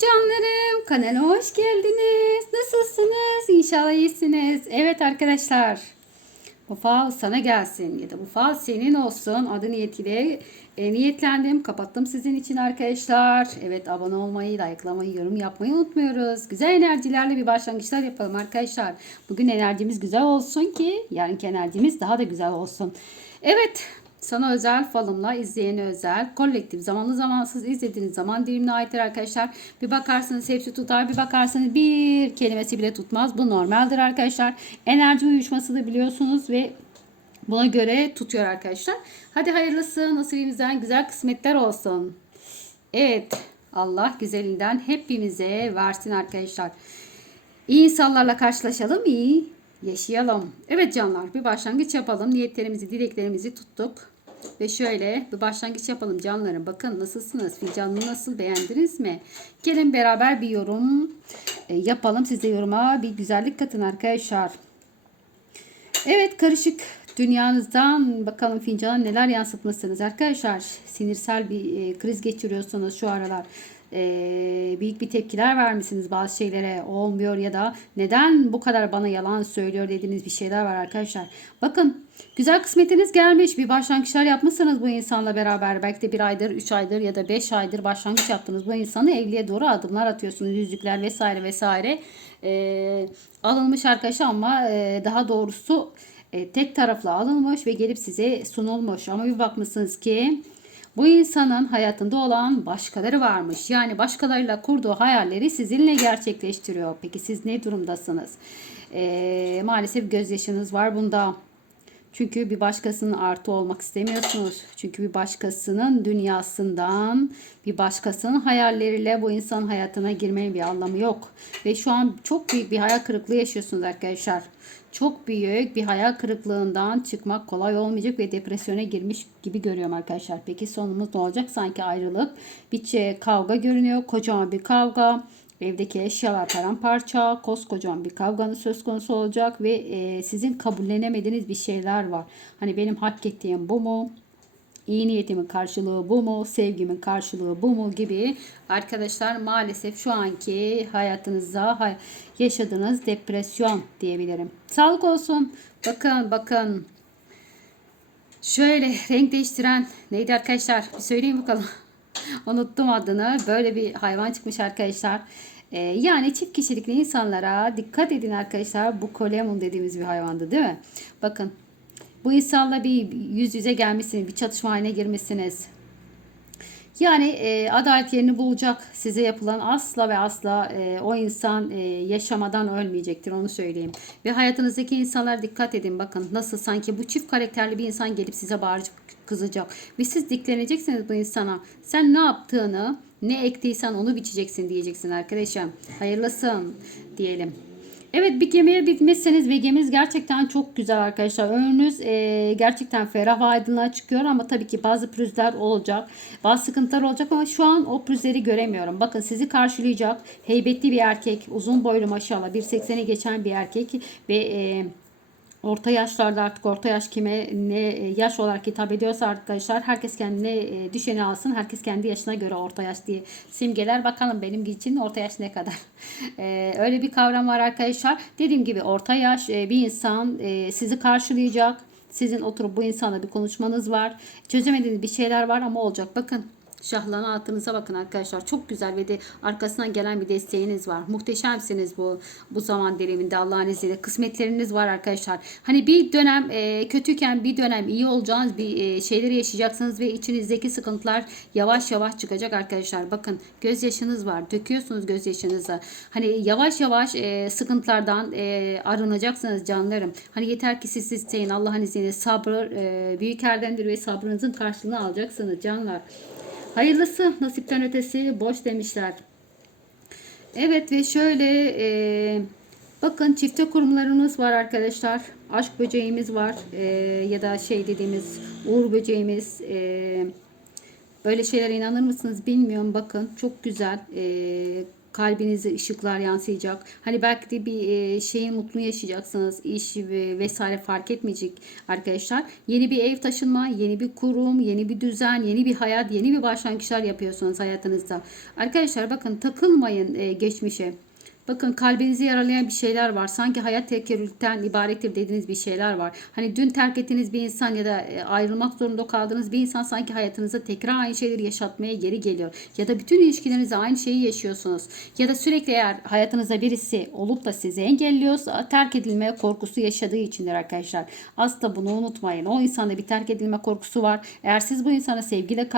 canlarım. Kanala hoş geldiniz. Nasılsınız? İnşallah iyisiniz. Evet arkadaşlar. Bu fal sana gelsin ya da bu fal senin olsun adı niyetiyle e, niyetlendim. Kapattım sizin için arkadaşlar. Evet abone olmayı, likelamayı, yorum yapmayı unutmuyoruz. Güzel enerjilerle bir başlangıçlar yapalım arkadaşlar. Bugün enerjimiz güzel olsun ki yarınki enerjimiz daha da güzel olsun. Evet sana özel falımla izleyene özel kolektif zamanlı zamansız izlediğiniz zaman dilimine aittir arkadaşlar. Bir bakarsınız hepsi tutar bir bakarsanız bir kelimesi bile tutmaz. Bu normaldir arkadaşlar. Enerji uyuşması da biliyorsunuz ve buna göre tutuyor arkadaşlar. Hadi hayırlısı nasibimizden güzel kısmetler olsun. Evet Allah güzelinden hepimize versin arkadaşlar. İyi insanlarla karşılaşalım, iyi yaşayalım. Evet canlar, bir başlangıç yapalım. Niyetlerimizi, dileklerimizi tuttuk. Ve şöyle bir başlangıç yapalım canlarım. Bakın nasılsınız? Fincanını nasıl beğendiniz mi? Gelin beraber bir yorum e, yapalım. Siz de yoruma bir güzellik katın arkadaşlar. Evet karışık dünyanızdan bakalım fincana neler yansıtmışsınız arkadaşlar. Sinirsel bir e, kriz geçiriyorsanız şu aralar e, büyük bir tepkiler vermişsiniz bazı şeylere olmuyor ya da neden bu kadar bana yalan söylüyor dediğiniz bir şeyler var arkadaşlar. Bakın güzel kısmetiniz gelmiş bir başlangıçlar yapmışsınız bu insanla beraber belki de bir aydır, üç aydır ya da beş aydır başlangıç yaptınız. Bu insanı evliliğe doğru adımlar atıyorsunuz yüzükler vesaire vesaire e, alınmış arkadaşlar ama e, daha doğrusu e, tek taraflı alınmış ve gelip size sunulmuş ama bir bakmışsınız ki bu insanın hayatında olan başkaları varmış. Yani başkalarıyla kurduğu hayalleri sizinle gerçekleştiriyor. Peki siz ne durumdasınız? E, maalesef gözyaşınız var bunda. Çünkü bir başkasının artı olmak istemiyorsunuz. Çünkü bir başkasının dünyasından, bir başkasının hayalleriyle bu insanın hayatına girmenin bir anlamı yok. Ve şu an çok büyük bir hayal kırıklığı yaşıyorsunuz arkadaşlar. Çok büyük bir hayal kırıklığından çıkmak kolay olmayacak ve depresyona girmiş gibi görüyorum arkadaşlar. Peki sonumuz ne olacak? Sanki ayrılık, bir şey, kavga görünüyor. Kocaman bir kavga. Evdeki eşyalar paramparça, koskocaman bir kavganın söz konusu olacak ve e, sizin kabullenemediğiniz bir şeyler var. Hani benim hak ettiğim bu mu? İyi niyetimin karşılığı bu mu? Sevgimin karşılığı bu mu? Gibi arkadaşlar maalesef şu anki hayatınızda yaşadığınız depresyon diyebilirim. Sağlık olsun. Bakın bakın. Şöyle renk değiştiren neydi arkadaşlar? Bir söyleyeyim bakalım. Unuttum adını. Böyle bir hayvan çıkmış arkadaşlar. Ee, yani çift kişilikli insanlara dikkat edin arkadaşlar. Bu kolemun dediğimiz bir hayvandı değil mi? Bakın bu insanla bir yüz yüze gelmişsiniz. Bir çatışma haline girmişsiniz. Yani e, adalet yerini bulacak. Size yapılan asla ve asla e, o insan e, yaşamadan ölmeyecektir onu söyleyeyim. Ve hayatınızdaki insanlar dikkat edin bakın nasıl sanki bu çift karakterli bir insan gelip size bağırıp kızacak. Ve siz dikleneceksiniz bu insana. Sen ne yaptığını ne ektiysen onu biçeceksin diyeceksin arkadaşım. Hayırlısın diyelim. Evet bir gemiye bitmişseniz ve geminiz gerçekten çok güzel arkadaşlar. Önünüz e, gerçekten ferah ve aydınlığa çıkıyor ama tabii ki bazı pürüzler olacak. Bazı sıkıntılar olacak ama şu an o pürüzleri göremiyorum. Bakın sizi karşılayacak heybetli bir erkek. Uzun boylu maşallah 1.80'i geçen bir erkek ve... E, Orta yaşlarda artık orta yaş kime ne yaş olarak hitap ediyorsa arkadaşlar herkes kendine e, düşeni alsın. Herkes kendi yaşına göre orta yaş diye simgeler. Bakalım benim için orta yaş ne kadar. Ee, öyle bir kavram var arkadaşlar. Dediğim gibi orta yaş e, bir insan e, sizi karşılayacak. Sizin oturup bu insanla bir konuşmanız var. Çözemediğiniz bir şeyler var ama olacak. Bakın Şahlana attığınıza bakın arkadaşlar. Çok güzel ve de arkasından gelen bir desteğiniz var. Muhteşemsiniz bu bu zaman diliminde Allah'ın izniyle. Kısmetleriniz var arkadaşlar. Hani bir dönem e, kötüyken bir dönem iyi olacağınız bir e, şeyleri yaşayacaksınız ve içinizdeki sıkıntılar yavaş yavaş çıkacak arkadaşlar. Bakın gözyaşınız var. Döküyorsunuz gözyaşınızı. Hani yavaş yavaş e, sıkıntılardan e, arınacaksınız canlarım. Hani yeter ki siz isteyin Allah'ın izniyle sabır e, büyük erdemdir ve sabrınızın karşılığını alacaksınız canlar. Hayırlısı nasipten ötesi boş demişler. Evet ve şöyle e, bakın çifte kurumlarımız var arkadaşlar. Aşk böceğimiz var e, ya da şey dediğimiz uğur böceğimiz. E, böyle şeylere inanır mısınız bilmiyorum. Bakın çok güzel. E, kalbinize ışıklar yansıyacak. Hani belki de bir e, şeyin mutlu yaşayacaksınız. iş ve vesaire fark etmeyecek arkadaşlar. Yeni bir ev taşınma, yeni bir kurum, yeni bir düzen, yeni bir hayat, yeni bir başlangıçlar yapıyorsunuz hayatınızda. Arkadaşlar bakın takılmayın e, geçmişe. Bakın kalbinizi yaralayan bir şeyler var. Sanki hayat tekerrürlükten ibarettir dediğiniz bir şeyler var. Hani dün terk ettiğiniz bir insan ya da e, ayrılmak zorunda kaldığınız bir insan sanki hayatınızda tekrar aynı şeyleri yaşatmaya geri geliyor. Ya da bütün ilişkilerinizde aynı şeyi yaşıyorsunuz. Ya da sürekli eğer hayatınızda birisi olup da sizi engelliyorsa terk edilmeye korkusu yaşadığı içindir arkadaşlar. Asla bunu unutmayın. O insanda bir terk edilme korkusu var. Eğer siz bu insana sevgiyle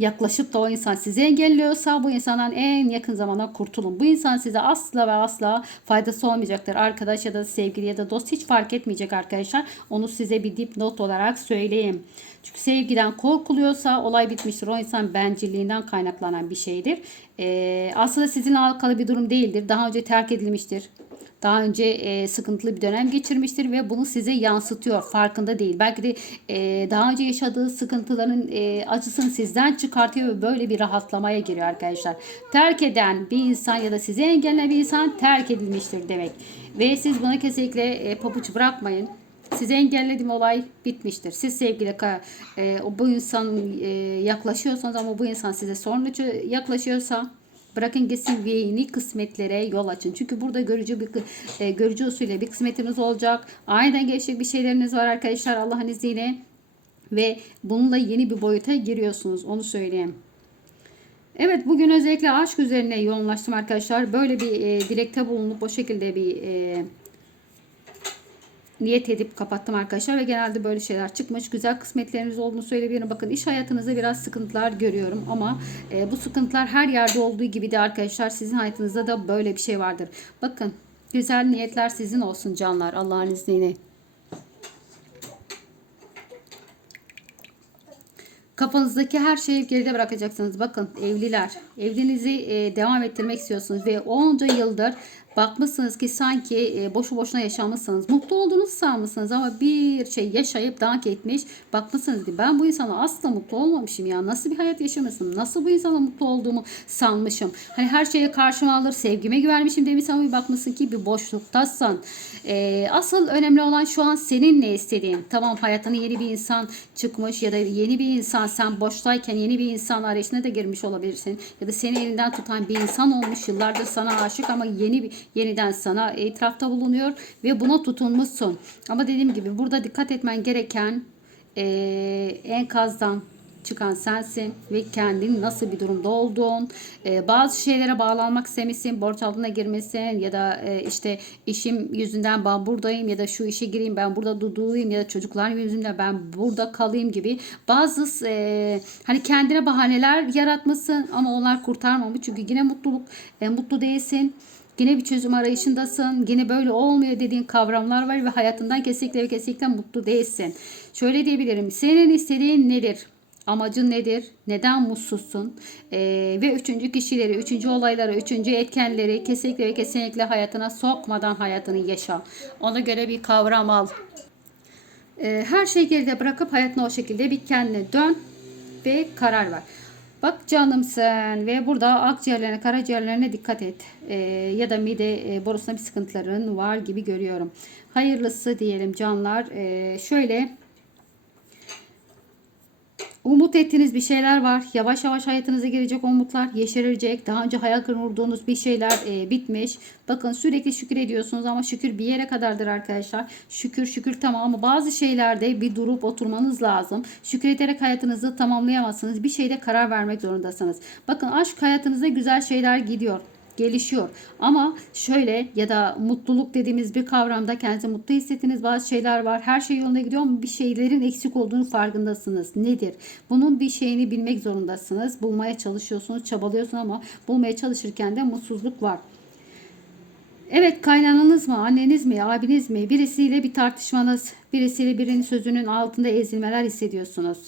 yaklaşıp da o insan sizi engelliyorsa bu insandan en yakın zamanda kurtulun. Bu insan size asla ve asla faydası olmayacaktır. Arkadaş ya da sevgili ya da dost hiç fark etmeyecek arkadaşlar. Onu size bir dipnot olarak söyleyeyim. Çünkü sevgiden korkuluyorsa olay bitmiştir. O insan bencilliğinden kaynaklanan bir şeydir. Ee, aslında sizinle alakalı bir durum değildir. Daha önce terk edilmiştir. Daha önce e, sıkıntılı bir dönem geçirmiştir ve bunu size yansıtıyor. Farkında değil. Belki de e, daha önce yaşadığı sıkıntıların e, acısını sizden çıkartıyor ve böyle bir rahatlamaya giriyor arkadaşlar. Terk eden bir insan ya da sizi engelleyen bir insan terk edilmiştir demek. Ve siz buna kesinlikle e, pabuç bırakmayın. Sizi engellediğim olay bitmiştir. Siz sevgili e, bu insan e, yaklaşıyorsanız ama bu insan size sorunlu yaklaşıyorsa Bırakın gitsin ve yeni kısmetlere yol açın. Çünkü burada görücü bir e, görücü usulüyle bir kısmetiniz olacak. Aniden gelecek bir şeyleriniz var arkadaşlar Allah'ın izniyle. Ve bununla yeni bir boyuta giriyorsunuz. Onu söyleyeyim. Evet bugün özellikle aşk üzerine yoğunlaştım arkadaşlar. Böyle bir e, dilekte bulunup o şekilde bir e, niyet edip kapattım arkadaşlar ve genelde böyle şeyler çıkmış. Güzel kısmetleriniz olduğunu söyleyebilirim. Bakın iş hayatınızda biraz sıkıntılar görüyorum ama e, bu sıkıntılar her yerde olduğu gibi de arkadaşlar sizin hayatınızda da böyle bir şey vardır. Bakın güzel niyetler sizin olsun canlar Allah'ın izniyle. Kafanızdaki her şeyi geride bırakacaksınız. Bakın evliler, evliliğinizi e, devam ettirmek istiyorsunuz ve onca yıldır bakmışsınız ki sanki e, boşu boşuna yaşamışsınız. Mutlu olduğunuzu sanmışsınız ama bir şey yaşayıp dank etmiş. Bakmışsınız ki ben bu insana asla mutlu olmamışım ya. Nasıl bir hayat yaşamışım? Nasıl bu insana mutlu olduğumu sanmışım. Hani her şeye karşıma alır, sevgime güvenmişim demiş ama bir bakmışsın ki bir boşluktasın. E, asıl önemli olan şu an senin ne istediğin. Tamam hayatına yeni bir insan çıkmış ya da yeni bir insan sen boştayken yeni bir insan arayışına da girmiş olabilirsin. Ya da seni elinden tutan bir insan olmuş yıllardır sana aşık ama yeni bir yeniden sana itirafta bulunuyor ve buna tutunmuşsun. Ama dediğim gibi burada dikkat etmen gereken e, enkazdan çıkan sensin ve kendin nasıl bir durumda olduğun, e, bazı şeylere bağlanmak istemişsin, borç altına girmesin ya da e, işte işim yüzünden ben buradayım ya da şu işe gireyim ben burada durayım ya da çocuklar yüzünden ben burada kalayım gibi bazı e, hani kendine bahaneler yaratmışsın ama onlar kurtarmamış çünkü yine mutluluk e, mutlu değilsin. Yine bir çözüm arayışındasın. Yine böyle olmuyor dediğin kavramlar var ve hayatından kesinlikle ve kesinlikle mutlu değilsin. Şöyle diyebilirim. Senin istediğin nedir? Amacın nedir? Neden mutsuzsun? Ee, ve üçüncü kişileri, üçüncü olayları, üçüncü etkenleri kesinlikle ve kesinlikle hayatına sokmadan hayatını yaşa. Ona göre bir kavram al. Ee, her şeyi geride bırakıp hayatına o şekilde bir kendine dön ve karar ver. Bak canım sen ve burada akciğerlerine, karaciğerlerine dikkat et. Ee, ya da mide e, borusunda bir sıkıntıların var gibi görüyorum. Hayırlısı diyelim canlar. Ee, şöyle Umut ettiğiniz bir şeyler var. Yavaş yavaş hayatınıza girecek umutlar yeşerecek. Daha önce hayal kurduğunuz bir şeyler e, bitmiş. Bakın sürekli şükür ediyorsunuz ama şükür bir yere kadardır arkadaşlar. Şükür şükür tamam ama bazı şeylerde bir durup oturmanız lazım. Şükrederek hayatınızı tamamlayamazsınız. Bir şeyde karar vermek zorundasınız. Bakın aşk hayatınızda güzel şeyler gidiyor gelişiyor. Ama şöyle ya da mutluluk dediğimiz bir kavramda kendinizi mutlu hissettiğiniz bazı şeyler var. Her şey yolunda gidiyor ama bir şeylerin eksik olduğunu farkındasınız. Nedir? Bunun bir şeyini bilmek zorundasınız. Bulmaya çalışıyorsunuz, çabalıyorsunuz ama bulmaya çalışırken de mutsuzluk var. Evet kaynananız mı, anneniz mi, abiniz mi birisiyle bir tartışmanız, birisiyle birinin sözünün altında ezilmeler hissediyorsunuz.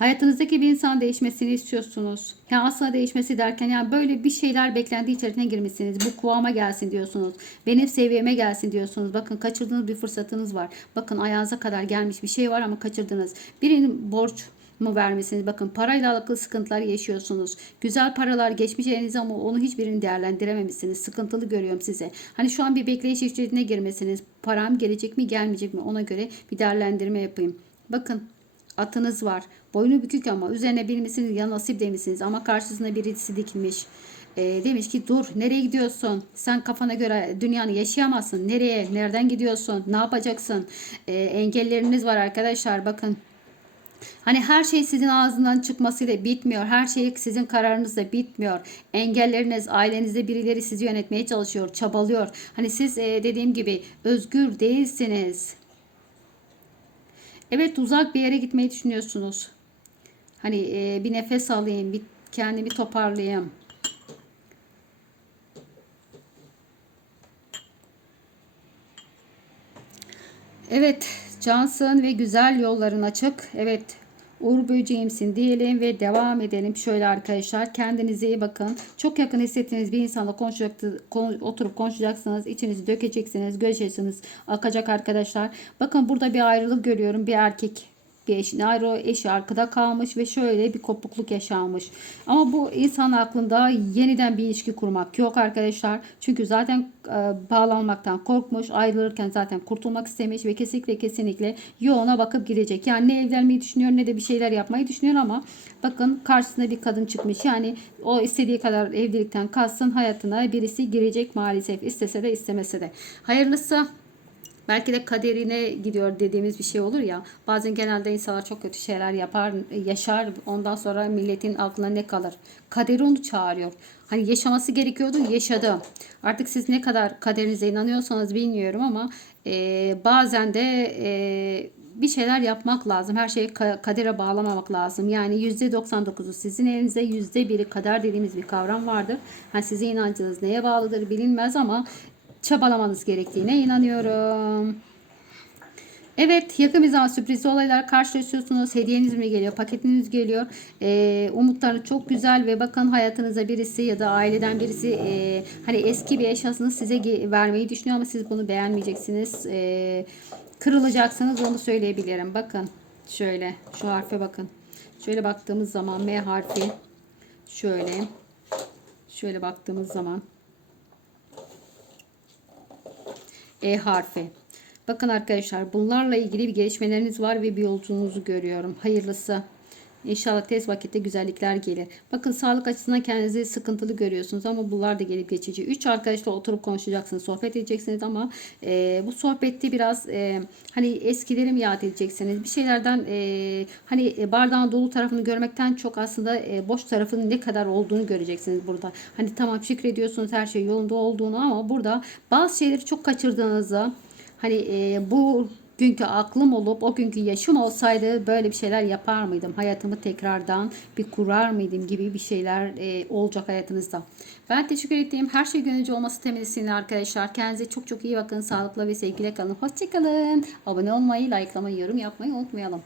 Hayatınızdaki bir insan değişmesini istiyorsunuz. Yani aslında değişmesi derken yani böyle bir şeyler beklenti içerisine girmişsiniz. Bu kıvama gelsin diyorsunuz. Benim seviyeme gelsin diyorsunuz. Bakın kaçırdığınız bir fırsatınız var. Bakın ayağınıza kadar gelmiş bir şey var ama kaçırdınız. Birinin borç mı vermişsiniz? Bakın parayla alakalı sıkıntılar yaşıyorsunuz. Güzel paralar geçmiş elinize ama onu hiçbirini değerlendirememişsiniz. Sıkıntılı görüyorum size. Hani şu an bir bekleyiş içerisine girmesiniz. Param gelecek mi gelmeyecek mi ona göre bir değerlendirme yapayım. Bakın atınız var. Boynu bükük ama üzerine binmişsiniz ya nasip demişsiniz ama karşısında birisi dikilmiş. Ee, demiş ki dur nereye gidiyorsun? Sen kafana göre dünyanı yaşayamazsın. Nereye? Nereden gidiyorsun? Ne yapacaksın? Ee, engelleriniz var arkadaşlar bakın. Hani her şey sizin ağzından çıkmasıyla bitmiyor. Her şey sizin kararınızla bitmiyor. Engelleriniz, ailenizde birileri sizi yönetmeye çalışıyor, çabalıyor. Hani siz e, dediğim gibi özgür değilsiniz. Evet uzak bir yere gitmeyi düşünüyorsunuz. Hani e, bir nefes alayım, bir kendimi toparlayayım. Evet, cansın ve güzel yolların açık. Evet, Uğur böceğimsin diyelim ve devam edelim. Şöyle arkadaşlar kendinize iyi bakın. Çok yakın hissettiğiniz bir insanla konu- oturup konuşacaksınız. içinizi dökeceksiniz. Gözyaşınız akacak arkadaşlar. Bakın burada bir ayrılık görüyorum. Bir erkek bir eşin ayrı eşi arkada kalmış ve şöyle bir kopukluk yaşanmış. Ama bu insan aklında yeniden bir ilişki kurmak yok arkadaşlar. Çünkü zaten e, bağlanmaktan korkmuş. Ayrılırken zaten kurtulmak istemiş ve kesinlikle kesinlikle yoğuna bakıp gidecek. Yani ne evlenmeyi düşünüyor ne de bir şeyler yapmayı düşünüyor ama bakın karşısına bir kadın çıkmış. Yani o istediği kadar evlilikten kalsın hayatına birisi girecek maalesef. istese de istemese de. Hayırlısı. Belki de kaderine gidiyor dediğimiz bir şey olur ya. Bazen genelde insanlar çok kötü şeyler yapar, yaşar. Ondan sonra milletin aklına ne kalır? Kaderi onu çağırıyor. Hani yaşaması gerekiyordu, yaşadı. Artık siz ne kadar kaderinize inanıyorsanız bilmiyorum ama e, bazen de e, bir şeyler yapmak lazım. Her şeyi ka- kadere bağlamamak lazım. Yani %99'u sizin elinizde, %1'i kader dediğimiz bir kavram vardır. Hani sizin inancınız neye bağlıdır bilinmez ama çabalamanız gerektiğine inanıyorum. Evet yakın bir zaman sürprizli olaylar karşılaşıyorsunuz. Hediyeniz mi geliyor? Paketiniz geliyor. Ee, umutları çok güzel ve bakın hayatınıza birisi ya da aileden birisi e, hani eski bir eşyasını size vermeyi düşünüyor ama siz bunu beğenmeyeceksiniz. Ee, kırılacaksınız onu söyleyebilirim. Bakın şöyle şu harfe bakın. Şöyle baktığımız zaman M harfi şöyle şöyle baktığımız zaman E harfi. Bakın arkadaşlar bunlarla ilgili bir gelişmeleriniz var ve bir yolculuğunuzu görüyorum. Hayırlısı. İnşallah tez vakitte güzellikler gelir. Bakın sağlık açısından kendinizi sıkıntılı görüyorsunuz ama bunlar da gelip geçici. Üç arkadaşla oturup konuşacaksınız, sohbet edeceksiniz ama e, bu sohbette biraz e, hani eskileri mi yad edeceksiniz? Bir şeylerden e, hani e, bardağın dolu tarafını görmekten çok aslında e, boş tarafının ne kadar olduğunu göreceksiniz burada. Hani tamam şükrediyorsunuz her şey yolunda olduğunu ama burada bazı şeyleri çok kaçırdığınızı Hani e, bu günkü aklım olup o günkü yaşım olsaydı böyle bir şeyler yapar mıydım? Hayatımı tekrardan bir kurar mıydım gibi bir şeyler e, olacak hayatınızda. Ben teşekkür ettiğim her şey gönüllü olması temelisiyle arkadaşlar. Kendinize çok çok iyi bakın. Sağlıkla ve sevgiyle kalın. Hoşçakalın. Abone olmayı, likelamayı, yorum yapmayı unutmayalım.